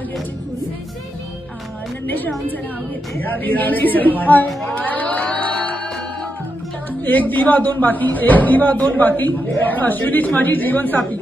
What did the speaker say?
सौभाग्याची खून. नंदेश रावांचं नाव घेते. रिंग्यांची सून. एक दिवा दोन बाती, एक दिवा दोन बाती, अश्विनीच माझी जीवनसाथी.